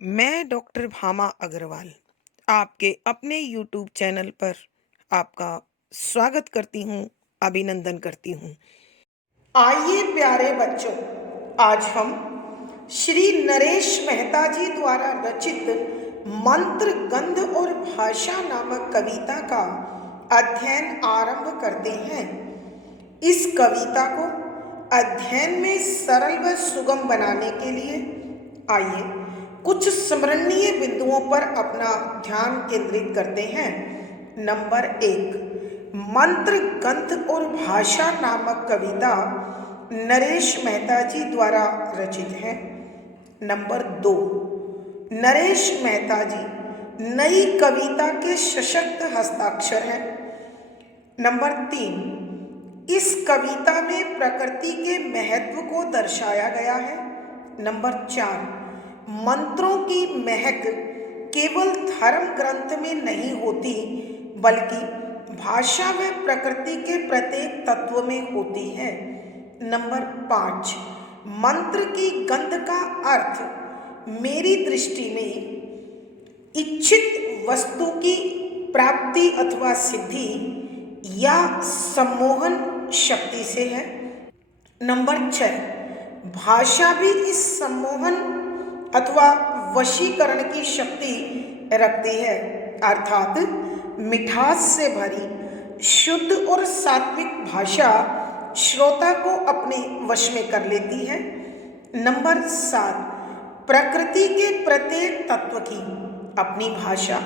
मैं डॉक्टर भामा अग्रवाल आपके अपने यूट्यूब चैनल पर आपका स्वागत करती हूँ, अभिनंदन करती हूँ। आइए प्यारे बच्चों, आज हम श्री नरेश मेहता जी द्वारा रचित मंत्र गंध और भाषा नामक कविता का अध्ययन आरंभ करते हैं। इस कविता को अध्ययन में सरल व सुगम बनाने के लिए आइए कुछ स्मरणीय बिंदुओं पर अपना ध्यान केंद्रित करते हैं। नंबर 1, मंत्र गंध और भाषा नामक कविता नरेश मेहता जी द्वारा रचित है। नंबर 2, नरेश मेहता जी नई कविता के सशक्त हस्ताक्षर हैं। नंबर 3, इस कविता में प्रकृति के महत्व को दर्शाया गया है। नंबर 4, मंत्रों की महक केवल धर्म ग्रंथ में नहीं होती बल्कि भाषा में प्रकृति के प्रत्येक तत्व में होती है। नंबर 5, मंत्र की गंध का अर्थ मेरी दृष्टि में इच्छित वस्तु की प्राप्ति अथवा सिद्धि या सम्मोहन शक्ति से है। नंबर 6, भाषा भी इस सम्मोहन अथवा वशीकरण की शक्ति रखती है, अर्थात मिठास से भरी शुद्ध और सात्विक भाषा श्रोता को अपने वश में कर लेती है। नंबर 7, प्रकृति के प्रत्येक तत्व की अपनी भाषा,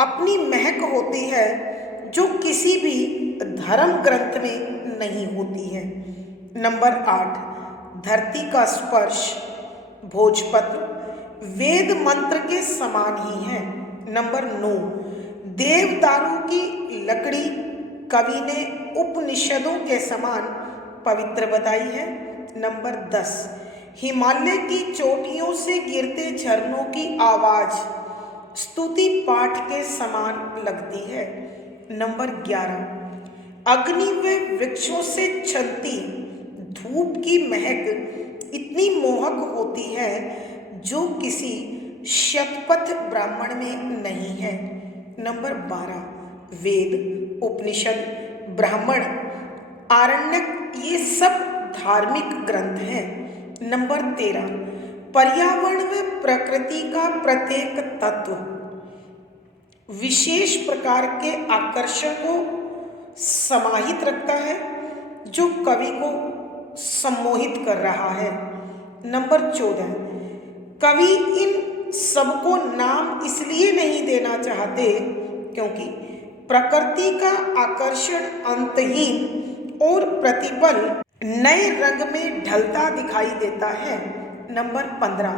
अपनी महक होती है जो किसी भी धर्म ग्रंथ में नहीं होती है। नंबर 8, धरती का स्पर्श, भोजपत्र वेद मंत्र के समान ही है। नंबर 9, देवदारू की लकड़ी कवि ने उपनिषदों के समान पवित्र बताई है। नंबर 10, हिमालय की चोटियों से गिरते झरनों की आवाज स्तुति पाठ के समान लगती है। नंबर 11, अग्नि व वृक्षों से छलती धूप की महक इतनी मोहक होती है जो किसी शतपथ ब्राह्मण में नहीं है। नंबर 12, वेद, उपनिषद, ब्राह्मण, आरण्यक ये सब धार्मिक ग्रंथ हैं। नंबर 13, पर्यावरण व प्रकृति का प्रत्येक तत्व विशेष प्रकार के आकर्षण को समाहित रखता है जो कवि को सम्मोहित कर रहा है। नंबर 14, कवि इन सबको नाम इसलिए नहीं देना चाहते क्योंकि प्रकृति का आकर्षण अंतहीन और प्रतिपल नए रंग में ढलता दिखाई देता है। नंबर 15,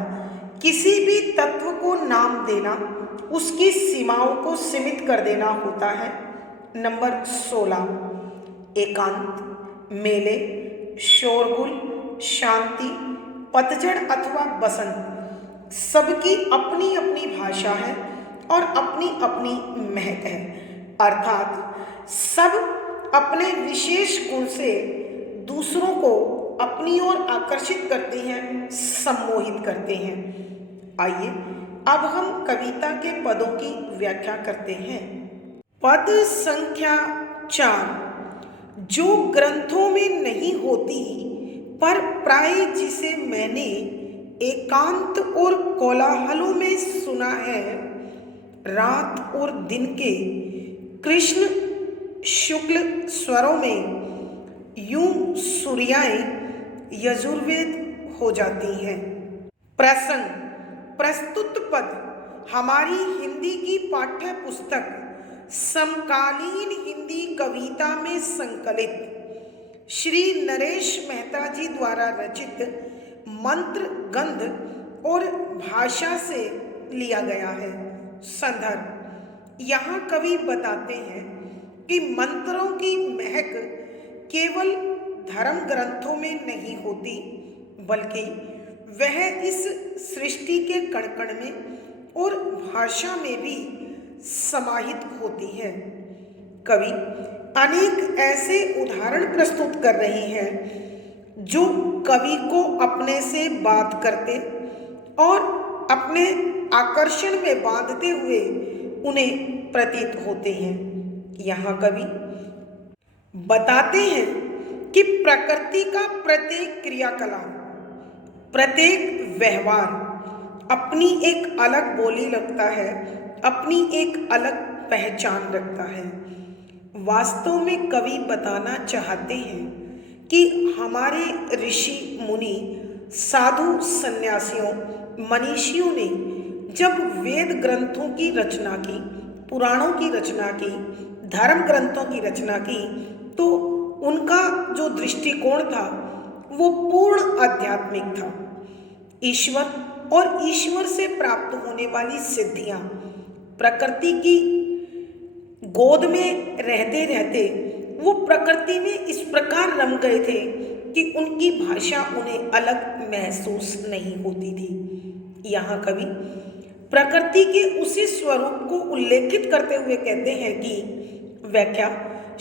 किसी भी तत्व को नाम देना उसकी सीमाओं को सीमित कर देना होता है। नंबर 16, एकांत, मेले, शोरगुल, शांति, पतझड़ अथवा बसंत सबकी अपनी अपनी भाषा है और अपनी अपनी महक है, अर्थात सब अपने विशेष गुण से दूसरों को अपनी ओर आकर्षित करते हैं, सम्मोहित करते हैं। आइए अब हम कविता के पदों की व्याख्या करते हैं। पद संख्या 4, जो ग्रंथों में नहीं होती पर प्राय जिसे मैंने एकांत और कोलाहलों में सुना है, रात और दिन के कृष्ण शुक्ल स्वरों में यूं सूर्याएं यजुर्वेद हो जाती हैं। प्रसंग, प्रस्तुत पद हमारी हिंदी की पाठ्य पुस्तक समकालीन हिंदी कविता में संकलित श्री नरेश मेहता जी द्वारा रचित मंत्र गंध और भाषा से लिया गया है। संदर्भ, यहाँ कवि बताते हैं कि मंत्रों की महक केवल धर्म ग्रंथों में नहीं होती बल्कि वह इस सृष्टि के कण कण में और भाषा में भी समाहित होती है। कवि अनेक ऐसे उदाहरण प्रस्तुत कर रहे हैं जो कवि को अपने से बात करते और अपने आकर्षण में बांधते हुए उन्हें प्रतीत होते हैं। यहाँ कवि बताते हैं कि प्रकृति का प्रत्येक क्रियाकलाप, प्रत्येक व्यवहार अपनी एक अलग बोली रखता है, अपनी एक अलग पहचान रखता है। वास्तव में कवि बताना चाहते हैं कि हमारे ऋषि मुनि, साधु सन्यासियों, मनीषियों ने जब वेद ग्रंथों की रचना की, पुराणों की रचना की, धर्म ग्रंथों की रचना की, तो उनका जो दृष्टिकोण था वो पूर्ण आध्यात्मिक था। ईश्वर और ईश्वर से प्राप्त होने वाली सिद्धियां प्रकृति की गोद में रहते रहते वो प्रकृति में इस प्रकार रम गए थे कि उनकी भाषा उन्हें अलग महसूस नहीं होती थी। यहाँ कवि प्रकृति के उसी स्वरूप को उल्लेखित करते हुए कहते हैं कि व्याख्या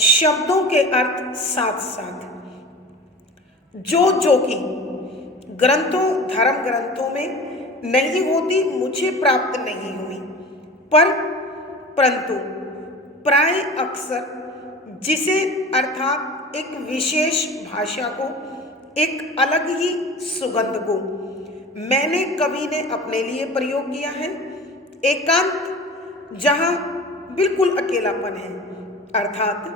शब्दों के अर्थ साथ साथ जो कि ग्रंथों, धर्म ग्रंथों में नहीं होती, मुझे प्राप्त नहीं हुई, परंतु प्राय अक्सर जिसे अर्थात एक विशेष भाषा को, एक अलग ही सुगंध को मैंने कवि ने अपने लिए प्रयोग किया है। एकांत जहाँ बिल्कुल अकेलापन है, अर्थात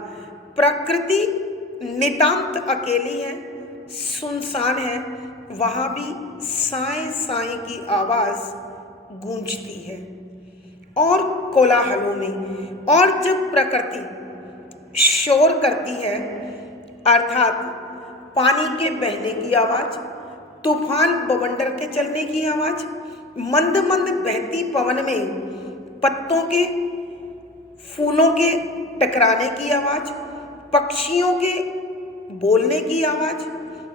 प्रकृति नितांत अकेली है, सुनसान है, वहाँ भी साए साए की आवाज़ गूंजती है और कोलाहलों में। और जब प्रकृति शोर करती है, अर्थात पानी के बहने की आवाज़, तूफान बवंडर के चलने की आवाज़, मंद मंद बहती पवन में पत्तों के, फूलों के टकराने की आवाज़, पक्षियों के बोलने की आवाज़,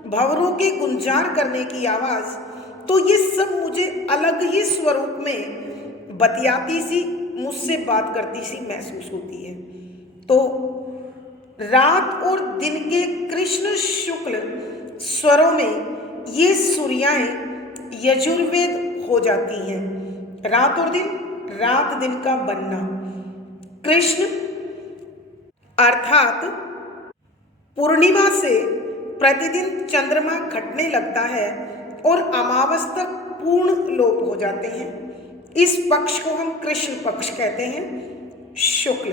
भंवरों के गुंजार करने की आवाज़, तो ये सब मुझे अलग ही स्वरूप में बतियाती सी, मुझसे बात करती सी महसूस होती है। तो रात और दिन के कृष्ण शुक्ल स्वरों में ये सूर्याएं यजुर्वेद हो जाती हैं। रात और दिन, रात दिन का बनना, कृष्ण अर्थात पूर्णिमा से प्रतिदिन चंद्रमा घटने लगता है और अमावस तक पूर्ण लोप हो जाते हैं। इस पक्ष को हम कृष्ण पक्ष कहते हैं। शुक्ल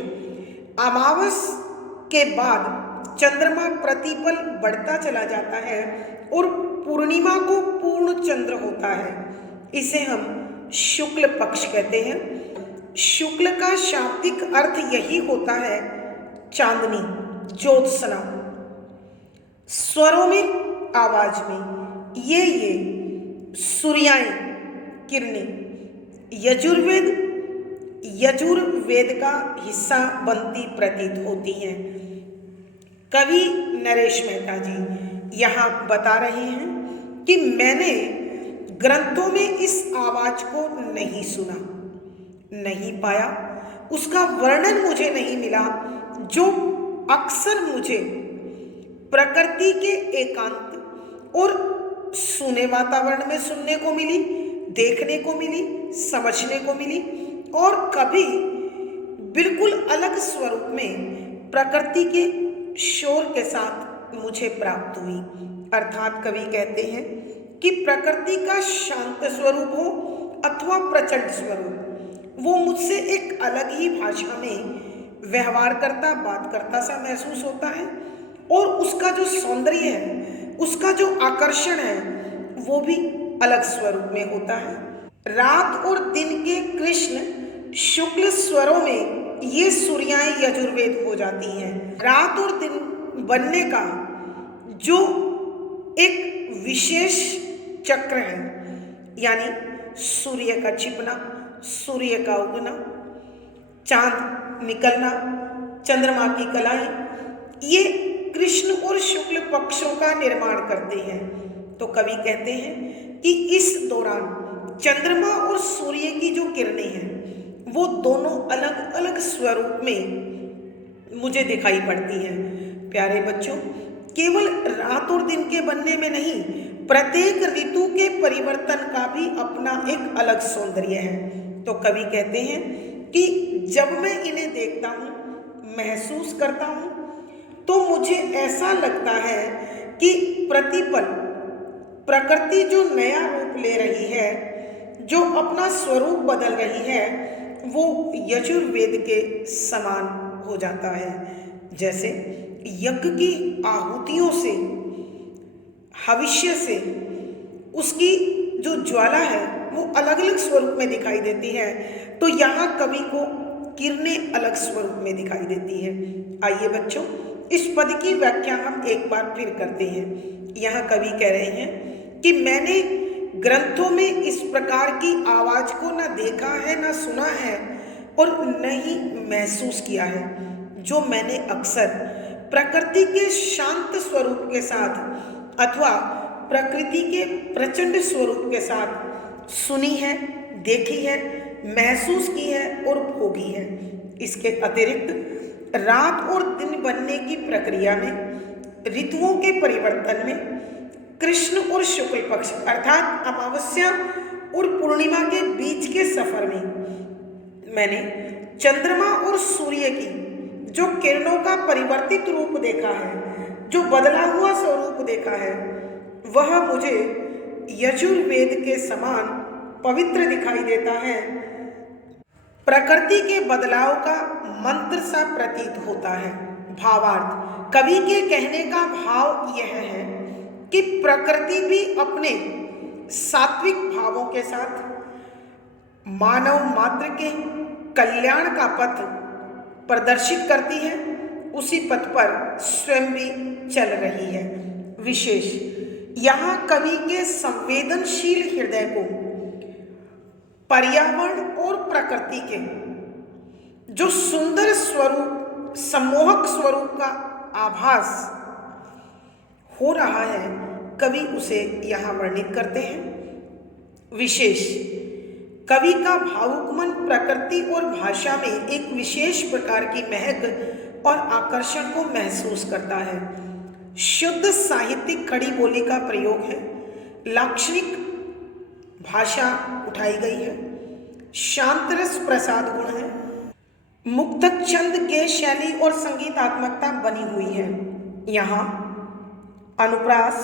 अमावस के बाद चंद्रमा प्रतिपल बढ़ता चला जाता है और पूर्णिमा को पूर्ण चंद्र होता है, इसे हम शुक्ल पक्ष कहते हैं। शुक्ल का शाब्दिक अर्थ यही होता है चांदनी, ज्योत्सना। स्वरों में, आवाज में ये सूर्याएं, किरणें यजुर्वेद का हिस्सा बनती प्रतीत होती हैं। कवि नरेश मेहता जी यहाँ बता रहे हैं कि मैंने ग्रंथों में इस आवाज को नहीं सुना, नहीं पाया, उसका वर्णन मुझे नहीं मिला जो अक्सर मुझे प्रकृति के एकांत और सुने वातावरण में सुनने को मिली, देखने को मिली, समझने को मिली, और कभी बिल्कुल अलग स्वरूप में प्रकृति के शोर के साथ मुझे प्राप्त हुई। अर्थात कवि कहते हैं कि प्रकृति का शांत स्वरूप हो अथवा प्रचंड स्वरूप, वो मुझसे एक अलग ही भाषा में व्यवहार करता, बात करता सा महसूस होता है, और उसका जो सौंदर्य है, उसका जो आकर्षण है, वो भी अलग स्वरूप में होता है। रात और दिन के कृष्ण शुक्ल स्वरों में ये सूर्याएं यजुर्वेद हो जाती हैं। रात और दिन बनने का जो एक विशेष चक्र है, यानी सूर्य का छिपना, सूर्य का उगना, चांद निकलना, चंद्रमा की कलाएं, ये कृष्ण और शुक्ल पक्षों का निर्माण करते हैं। तो कवि कहते हैं कि इस दौरान चंद्रमा और सूर्य की जो किरणें हैं वो दोनों अलग अलग स्वरूप में मुझे दिखाई पड़ती हैं। प्यारे बच्चों, केवल रात और दिन के बनने में नहीं, प्रत्येक ऋतु के परिवर्तन का भी अपना एक अलग सौंदर्य है। तो कवि कहते हैं कि जब मैं इन्हें देखता हूँ, महसूस करता हूँ, तो मुझे ऐसा लगता है कि प्रतिपल प्रकृति जो नया रूप ले रही है, जो अपना स्वरूप बदल रही है, वो यजुर्वेद के समान हो जाता है। जैसे यज्ञ की आहुतियों से, भविष्य से उसकी जो ज्वाला है वो अलग अलग स्वरूप में दिखाई देती है, तो यहाँ कवि को किरणें अलग स्वरूप में दिखाई देती है। आइए बच्चों, इस पद की व्याख्या हम एक बार फिर करते हैं। यहाँ कवि कह रहे हैं कि मैंने ग्रंथों में इस प्रकार की आवाज को न देखा है, न सुना है और न ही महसूस किया है, जो मैंने अक्सर प्रकृति के शांत स्वरूप के साथ अथवा प्रकृति के प्रचंड स्वरूप के साथ सुनी है, देखी है, महसूस की है और भोगी है। इसके अतिरिक्त रात और दिन बनने की प्रक्रिया में, ऋतुओं के परिवर्तन में, कृष्ण और शुक्ल पक्ष अर्थात अमावस्या और पूर्णिमा के बीच के सफर में मैंने चंद्रमा और सूर्य की जो किरणों का परिवर्तित रूप देखा है, जो बदला हुआ स्वरूप देखा है, वह मुझे यजुर्वेद के समान पवित्र दिखाई देता है। प्रकृति के बदलाव का मंत्र सा प्रतीत होता है। भावार्थ, कवि के कहने का भाव यह है कि प्रकृति भी अपने सात्विक भावों के साथ मानव मात्र के कल्याण का पथ प्रदर्शित करती है, उसी पथ पर स्वयं भी चल रही है। विशेष यहाँ कवि के संवेदनशील हृदय को पर्यावरण और प्रकृति के जो सुंदर स्वरूप, सम्मोहक स्वरूप का आभास हो रहा है, कवि उसे यहाँ वर्णित करते हैं। विशेष कवि का भावुक मन प्रकृति और भाषा में एक विशेष प्रकार की महक और आकर्षण को महसूस करता है। शुद्ध साहित्यिक खड़ी बोली का प्रयोग है, लाक्षणिक भाषा उठाई गई है, शांत रस प्रसाद गुण है, मुक्तक छंद गेय शैली और संगीतात्मकता बनी हुई है। यहाँ अनुप्रास,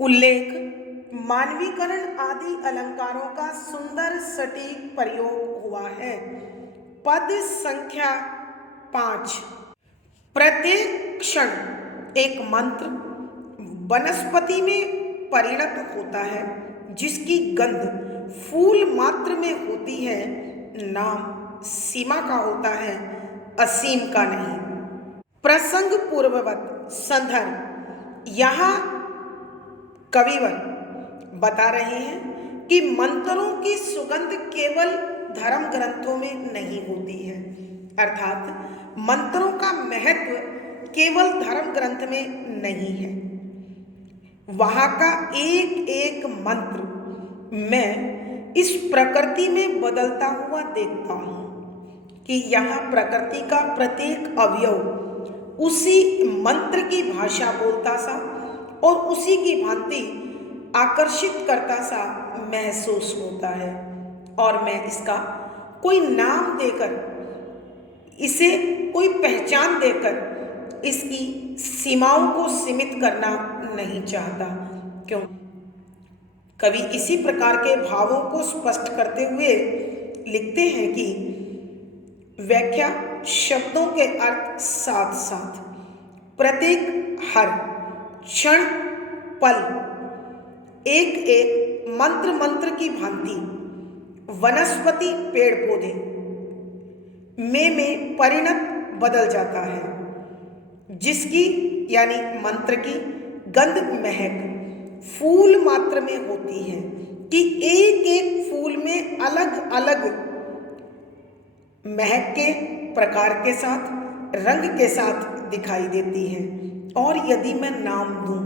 उल्लेख, मानवीकरण आदि अलंकारों का सुंदर सटीक प्रयोग हुआ है। पद संख्या 5। प्रत्येक क्षण एक मंत्र वनस्पति में परिणत होता है, जिसकी गंध फूल मात्र में होती है। नाम सीमा का होता है, असीम का नहीं। प्रसंग पूर्ववत संदर्भ, यहाँ कविवर बता रहे हैं कि मंत्रों की सुगंध केवल धर्म ग्रंथों में नहीं होती है, अर्थात मंत्रों का महत्व केवल धर्म ग्रंथ में नहीं है। वहाँ का एक एक मंत्र मैं इस प्रकृति में बदलता हुआ देखता हूँ कि यहाँ प्रकृति का प्रत्येक अवयव उसी मंत्र की भाषा बोलता सा और उसी की भांति आकर्षित करता सा महसूस होता है। और मैं इसका कोई नाम देकर, इसे कोई पहचान देकर इसकी सीमाओं को सीमित करना नहीं चाहता। क्यों? कवि इसी प्रकार के भावों को स्पष्ट करते हुए लिखते हैं कि व्याख्या शब्दों के अर्थ साथ साथ प्रत्येक हर क्षण पल एक एक मंत्र मंत्र की भांति वनस्पति पेड़ पौधे में परिणत बदल जाता है, जिसकी यानी मंत्र की गंध महक फूल मात्र में होती है कि एक एक फूल में अलग अलग महक के प्रकार के साथ, रंग के साथ दिखाई देती है। और यदि मैं नाम दूं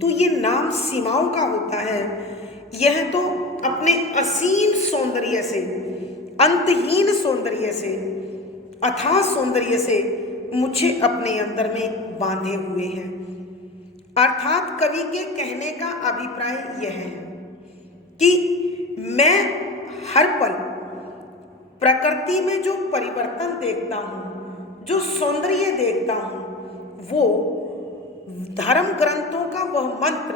तो ये नाम सीमाओं का होता है। यह तो अपने असीम सौंदर्य से, अंतहीन सौंदर्य से, अथाह सौंदर्य से मुझे अपने अंदर में बांधे हुए हैं। अर्थात कवि के कहने का अभिप्राय यह है कि मैं हर पल प्रकृति में जो परिवर्तन देखता हूँ, जो सौंदर्य देखता हूँ, वो धर्म ग्रंथों का वह मंत्र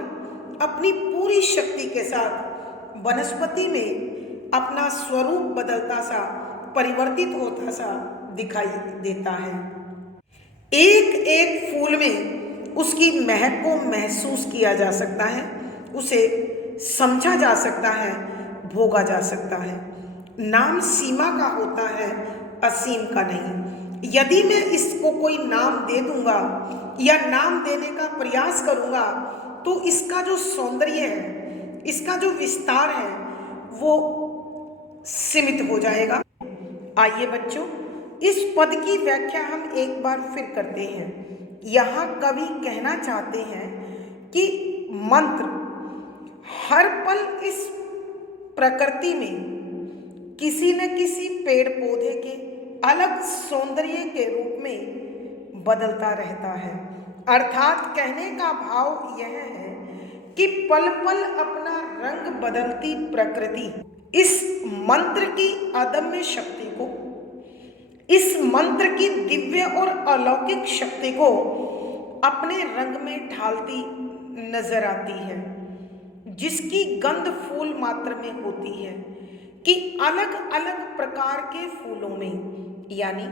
अपनी पूरी शक्ति के साथ वनस्पति में अपना स्वरूप बदलता सा, परिवर्तित होता सा दिखाई देता है। एक एक फूल में उसकी महक को महसूस किया जा सकता है, उसे समझा जा सकता है, भोगा जा सकता है। नाम सीमा का होता है, असीम का नहीं। यदि मैं इसको कोई नाम दे दूंगा या नाम देने का प्रयास करूंगा तो इसका जो सौंदर्य है, इसका जो विस्तार है, वो सीमित हो जाएगा। आइए बच्चों, इस पद की व्याख्या हम एक बार फिर करते हैं। यहाँ कवि कहना चाहते हैं कि मंत्र हर पल इस प्रकृति में किसी न किसी पेड़ पौधे के अलग सौंदर्य के रूप में बदलता रहता है। अर्थात कहने का भाव यह है कि पल पल अपना रंग बदलती प्रकृति इस मंत्र की अदम्य शक्ति को, इस मंत्र की दिव्य और अलौकिक शक्ति को अपने रंग में ढालती नजर आती है, जिसकी गंध फूल मात्र में होती है कि अलग अलग प्रकार के फूलों में, यानी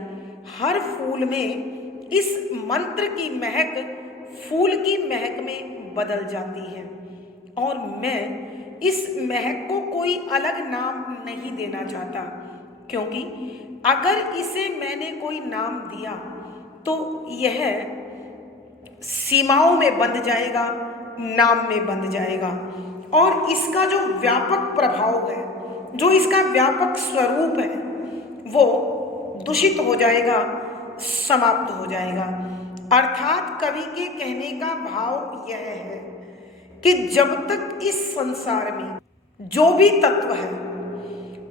हर फूल में इस मंत्र की महक फूल की महक में बदल जाती है। और मैं इस महक को कोई अलग नाम नहीं देना चाहता, क्योंकि अगर इसे मैंने कोई नाम दिया तो यह सीमाओं में बंध जाएगा, नाम में बंध जाएगा, और इसका जो व्यापक प्रभाव है, जो इसका व्यापक स्वरूप है, वो दूषित हो जाएगा, समाप्त हो जाएगा। अर्थात कवि के कहने का भाव यह है कि जब तक इस संसार में जो भी तत्व है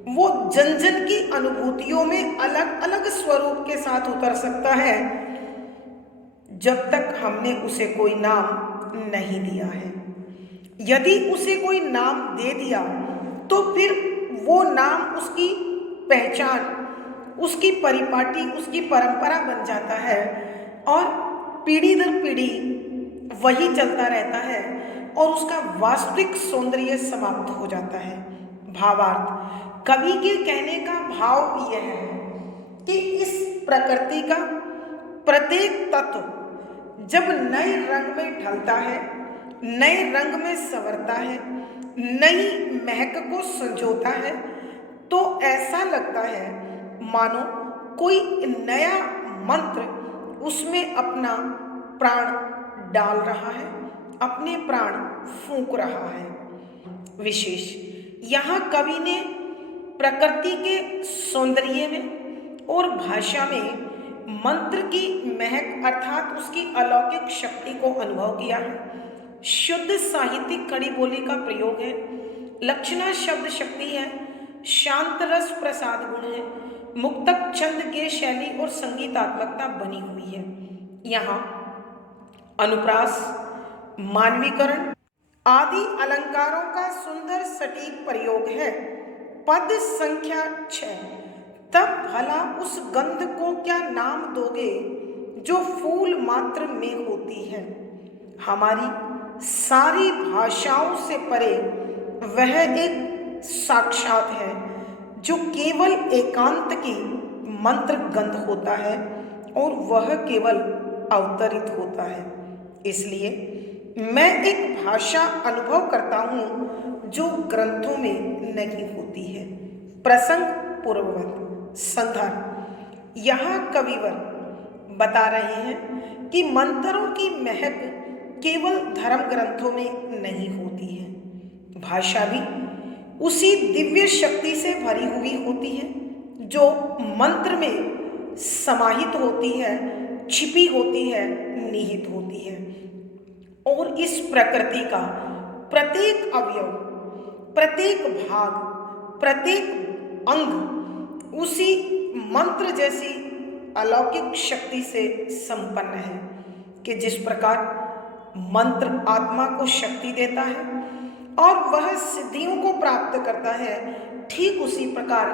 वो जन जन की अनुभूतियों में अलग अलग स्वरूप के साथ उतर सकता है, जब तक हमने उसे कोई नाम नहीं दिया है। यदि उसे कोई नाम दे दिया तो फिर वो नाम उसकी पहचान, उसकी परिपाटी, उसकी परंपरा बन जाता है और पीढ़ी दर पीढ़ी वही चलता रहता है और उसका वास्तविक सौंदर्य समाप्त हो जाता है। भावार्थ, कवि के कहने का भाव यह है कि इस प्रकृति का प्रत्येक तत्व जब नए रंग में ढलता है, नए रंग में संवरता है, नई महक को संजोता है, तो ऐसा लगता है मानो कोई नया मंत्र उसमें अपना प्राण डाल रहा है, अपने प्राण फूंक रहा है। विशेष यहाँ कवि ने प्रकृति के सौंदर्य में और भाषा में मंत्र की महक अर्थात उसकी अलौकिक शक्ति को अनुभव किया है। शुद्ध साहित्यिक खड़ी बोली का प्रयोग है, लक्षणा शब्द शक्ति है, शांत रस प्रसाद गुण है, मुक्तक छंद के शैली और संगीतात्मकता बनी हुई है। यहाँ अनुप्रास, मानवीकरण आदि अलंकारों का सुंदर सटीक प्रयोग है। पद संख्या 6। तब भला उस गंध को क्या नाम दोगे जो फूल मात्र में होती है। हमारी सारी भाषाओं से परे वह एक साक्षात है जो केवल एकांत की मंत्र गंध होता है और वह केवल अवतरित होता है। इसलिए मैं एक भाषा अनुभव करता हूँ जो ग्रंथों में नहीं होती है। प्रसंग पूर्ववत संदर्भ, यहाँ कविवर बता रहे हैं कि मंत्रों की महक केवल धर्म ग्रंथों में नहीं होती है, भाषा भी उसी दिव्य शक्ति से भरी हुई होती है जो मंत्र में समाहित होती है, छिपी होती है, निहित होती है। और इस प्रकृति का प्रत्येक अवयव, प्रत्येक भाग, प्रत्येक अंग उसी मंत्र जैसी अलौकिक शक्ति से संपन्न है कि जिस प्रकार मंत्र आत्मा को शक्ति देता है और वह सिद्धियों को प्राप्त करता है। ठीक उसी प्रकार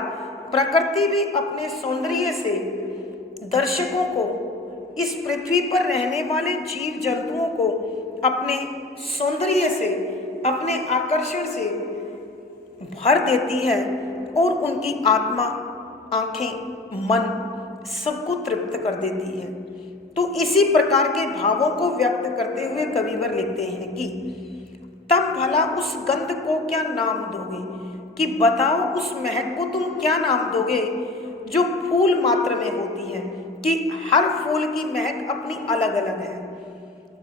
प्रकृति भी अपने सौंदर्य से दर्शकों को, इस पृथ्वी पर रहने वाले जीव जंतुओं को अपने सौंदर्य से, अपने आकर्षण से भर देती है और उनकी आत्मा, आंखें, मन सबको तृप्त कर देती है। तो इसी प्रकार के भावों को व्यक्त करते हुए कविवर लिखते हैं कि तब भला उस गंध को क्या नाम दोगे, कि बताओ उस महक को तुम क्या नाम दोगे जो फूल मात्र में होती है, कि हर फूल की महक अपनी अलग अलग है।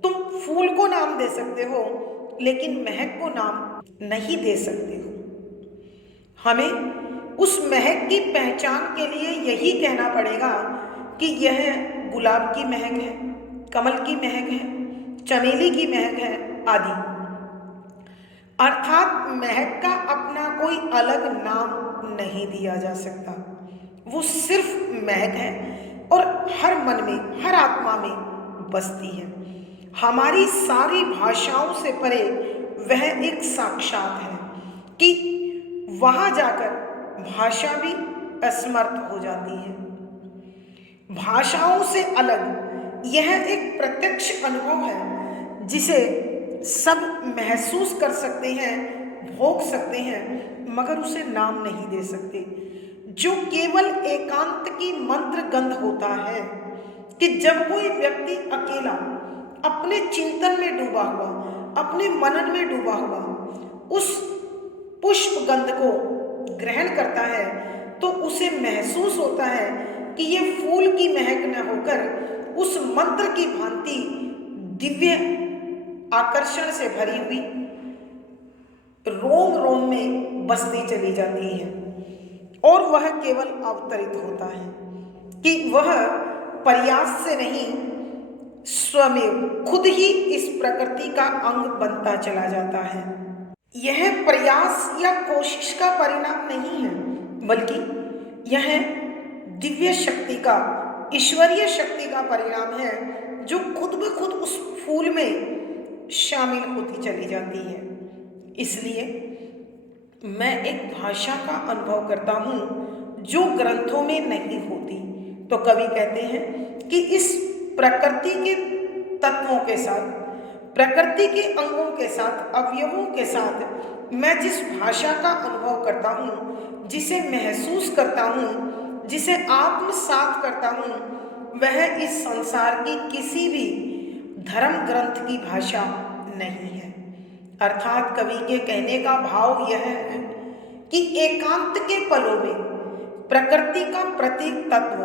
तुम फूल को नाम दे सकते हो लेकिन महक को नाम नहीं दे सकते हो। हमें उस महक की पहचान के लिए यही कहना पड़ेगा कि यह गुलाब की महक है, कमल की महक है, चमेली की महक है आदि। अर्थात महक का अपना कोई अलग नाम नहीं दिया जा सकता, वो सिर्फ महक है और हर मन में, हर आत्मा में बसती है। हमारी सारी भाषाओं से परे वह एक साक्षात है कि वहां जाकर भाषा भी असमर्थ हो जाती है। भाषाओं से अलग यह एक प्रत्यक्ष अनुभव है जिसे सब महसूस कर सकते हैं, भोग सकते हैं, मगर उसे नाम नहीं दे सकते, जो केवल एकांत की मंत्र गंध होता है कि जब कोई व्यक्ति अकेला अपने चिंतन में डूबा हुआ, अपने मनन में डूबा हुआ उस पुष्प गंध को ग्रहण करता है तो उसे महसूस होता है कि ये फूल की महक न होकर उस मंत्र की भांति दिव्य आकर्षण से भरी हुई रोम रोम में बसती चली जाती है और वह केवल अवतरित होता है कि वह प्रयास से नहीं, स्वयं खुद ही इस प्रकृति का अंग बनता चला जाता है। यह प्रयास या कोशिश का परिणाम नहीं है, बल्कि यह दिव्य शक्ति का, ईश्वरीय शक्ति का परिणाम है जो खुद ब खुद उस फूल में शामिल होती चली जाती है। इसलिए मैं एक भाषा का अनुभव करता हूँ जो ग्रंथों में नहीं होती। तो कवि कहते हैं कि इस प्रकृति के तत्वों के साथ, प्रकृति के अंगों के साथ, अवयवों के साथ मैं जिस भाषा का अनुभव करता हूँ, जिसे महसूस करता हूँ, जिसे आत्मसात करता हूँ, वह इस संसार की किसी भी धर्म ग्रंथ की भाषा नहीं है। अर्थात कवि के कहने का भाव यह है कि एकांत के पलों में प्रकृति का प्रत्येक तत्व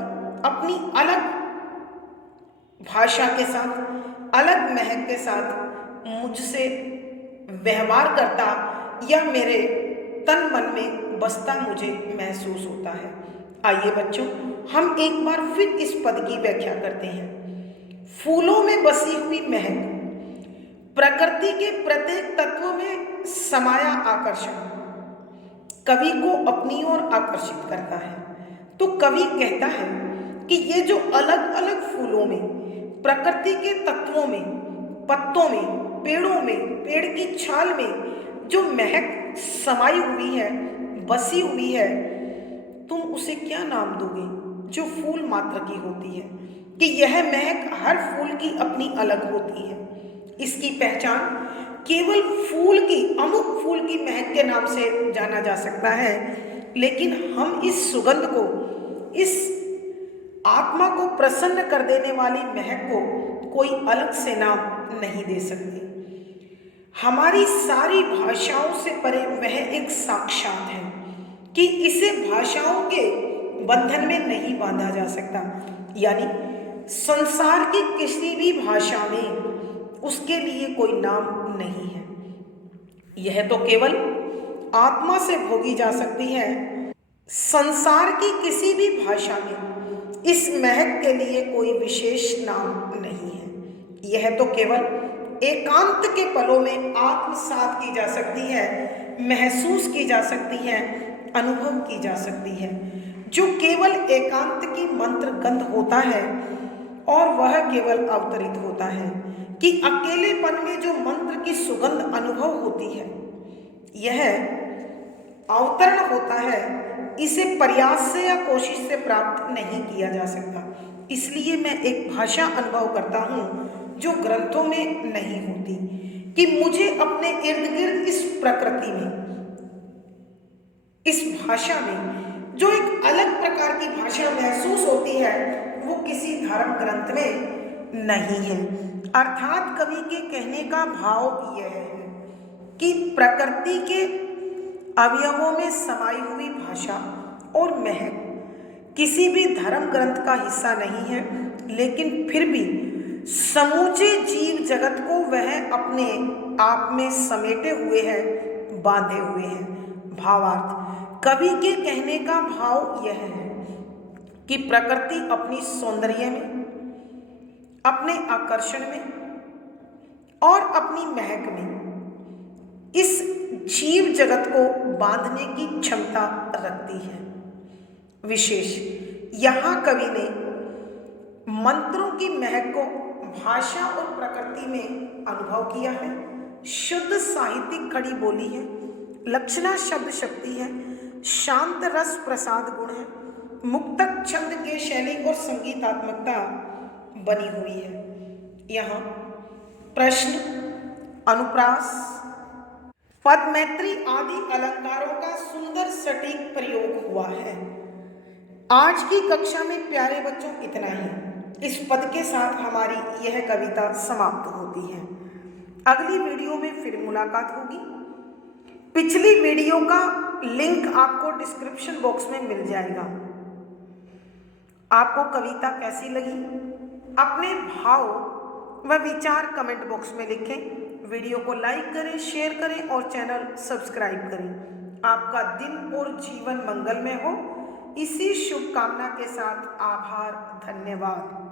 अपनी अलग भाषा के साथ, अलग महक के साथ मुझसे व्यवहार करता या मेरे तन मन में बसता मुझे महसूस होता है। आइए बच्चों, हम एक बार फिर इस पद की व्याख्या करते हैं। फूलों में बसी हुई महक प्रकृति के प्रत्येक तत्व में समाया आकर्षण कवि को अपनी ओर आकर्षित करता है। तो कवि कहता है कि ये जो अलग अलग फूलों में, प्रकृति के तत्वों में, पत्तों में, पेड़ों में, पेड़ की छाल में जो महक समाई हुई है, बसी हुई है, तुम उसे क्या नाम दोगे जो फूल मात्र की होती है, कि यह महक हर फूल की अपनी अलग होती है। इसकी पहचान केवल फूल की, अमुक फूल की महक के नाम से जाना जा सकता है, लेकिन हम इस सुगंध को, इस आत्मा को प्रसन्न कर देने वाली महक को कोई अलग से नाम नहीं दे सकते। हमारी सारी भाषाओं से परे वह एक साक्षात है कि इसे भाषाओं के बंधन में नहीं बांधा जा सकता। यानी संसार की किसी भी भाषा में उसके लिए कोई नाम नहीं है। यह तो केवल आत्मा से भोगी जा सकती है। संसार की किसी भी भाषा में इस महक के लिए कोई विशेष नाम नहीं है। यह तो केवल एकांत के पलों में आत्मसात की जा सकती है, महसूस की जा सकती है, अनुभव की जा सकती है, जो केवल एकांत की मंत्र गंध होता है और वह केवल अवतरित होता है। कि अकेलेपन में जो मंत्र की सुगंध अनुभव होती है, यह अवतरण होता है, इसे प्रयास से या कोशिश से प्राप्त नहीं किया जा सकता। इसलिए मैं एक भाषा अनुभव करता हूँ जो ग्रंथों में नहीं होती, कि मुझे अपने इर्द गिर्द इस प्रकृति में, इस भाषा में जो एक अलग प्रकार की भाषा महसूस होती है, वो किसी धर्म ग्रंथ में नहीं है। अर्थात कवि के कहने का भाव यह है कि प्रकृति के अवयवों में समाई हुई भाषा और महक किसी भी धर्म ग्रंथ का हिस्सा नहीं है, लेकिन फिर भी समूचे जीव जगत को वह अपने आप में समेटे हुए है, बांधे हुए हैं। भावार्थ, कवि के कहने का भाव यह है कि प्रकृति अपनी सौंदर्य में, अपने आकर्षण में और अपनी महक में इस जीव जगत को बांधने की क्षमता रखती है। विशेष यहाँ कवि ने मंत्रों की महक को भाषा और प्रकृति में अनुभव किया है। शुद्ध साहित्यिक खड़ी बोली है, लक्षणा शब्द शक्ति है, शांत रस प्रसाद गुण है, मुक्तक छंद के शैली और संगीतात्मकता बनी हुई है। यहाँ प्रश्न, अनुप्रास, पद मैत्री आदि अलंकारों का सुंदर सटीक प्रयोग हुआ है। आज की कक्षा में प्यारे बच्चों इतना ही। इस पद के साथ हमारी यह कविता समाप्त होती है। अगली वीडियो में फिर मुलाकात होगी। पिछली वीडियो का लिंक आपको डिस्क्रिप्शन बॉक्स में मिल जाएगा। आपको कविता कैसी लगी? अपने भाव व विचार कमेंट बॉक्स में लिखें। वीडियो को लाइक करें, शेयर करें और चैनल सब्सक्राइब करें। आपका दिन और जीवन मंगलमय हो, इसी शुभकामना के साथ आभार, धन्यवाद।